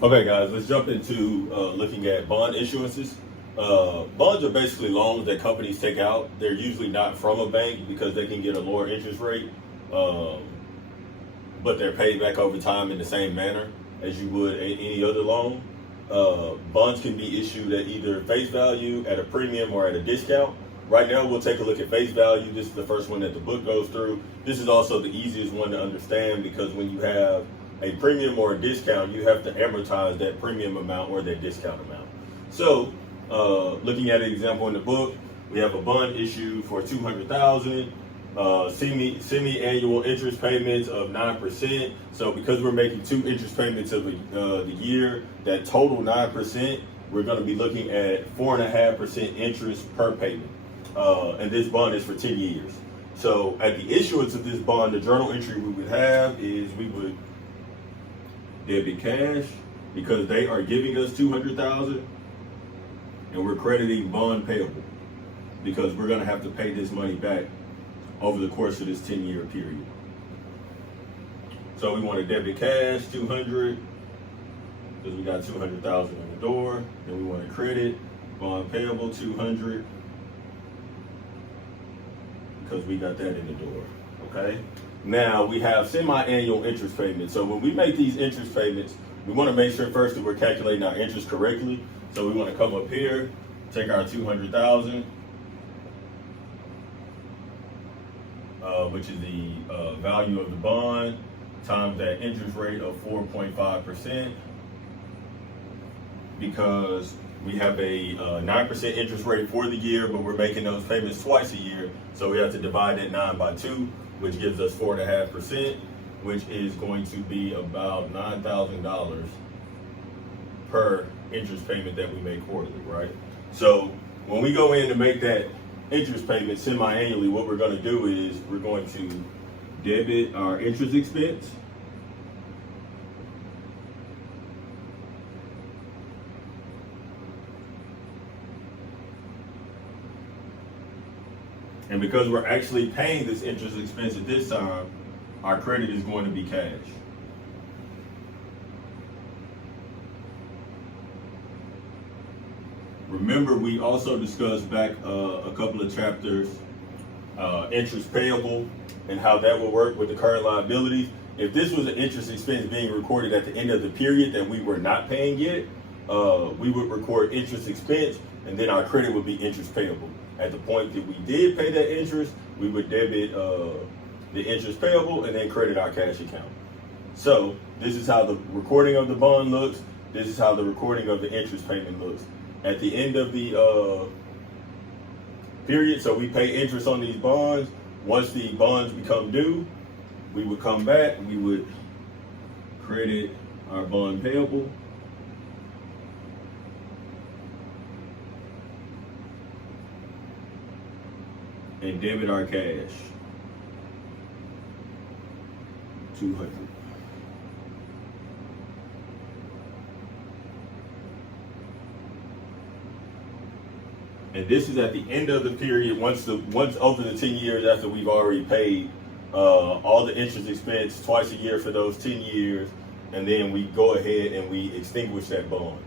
Okay, guys, let's jump into looking at bond issuances. Bonds are basically loans that companies take out. They're usually not from a bank because they can get a lower interest rate, um, but they're paid back over time in the same manner as you would any other loan. Bonds can be issued at either face value, at a premium, or at a discount. Right now, we'll take a look at face value. This is the first one that the book goes through. This is also the easiest one to understand because when you have a premium or a discount, you have to amortize that premium amount or that discount amount. So, looking at an example in the book, we have a bond issue for $200,000, semi-annual interest payments of 9%. So, because we're making two interest payments of the year, that total 9%, we're going to be looking at 4.5% interest per payment. And this bond is for 10 years. So, at the issuance of this bond, the journal entry we would have is we would debit cash because they are giving us $200,000, and we're crediting bond payable because we're going to have to pay this money back over the course of this 10-year period. So we want to debit cash 200 because we got 200,000 in the door. Then we want to credit bond payable 200 because we got that in the door. Okay. Now we have semi-annual interest payments. So when we make these interest payments, we want to make sure first that we're calculating our interest correctly. So we want to come up here, take our 200,000, which is the value of the bond, times that interest rate of 4.5%, because we have a 9% interest rate for the year, but we're making those payments twice a year. So we have to divide that 9 by 2, which gives us 4.5%, which is going to be about $9,000 per interest payment that we make quarterly, right? So when we go in to make that interest payment semi-annually, what we're going to do is we're going to debit our interest expense, and because we're actually paying this interest expense at this time, our credit is going to be cash. Remember, we also discussed back a couple of chapters interest payable and how that will work with the current liabilities. If this was an interest expense being recorded at the end of the period that we were not paying yet, we would record interest expense and then our credit would be interest payable. At the point that we did pay that interest, we would debit the interest payable and then credit our cash account. So this is how the recording of the bond looks. This is how the recording of the interest payment looks. At the end of the period, so we pay interest on these bonds. Once the bonds become due, we would come back, we would credit our bond payable, and debit our cash, 200. And this is at the end of the period, once over the 10 years after we've already paid all the interest expense twice a year for those 10 years, and then we go ahead and we extinguish that bond.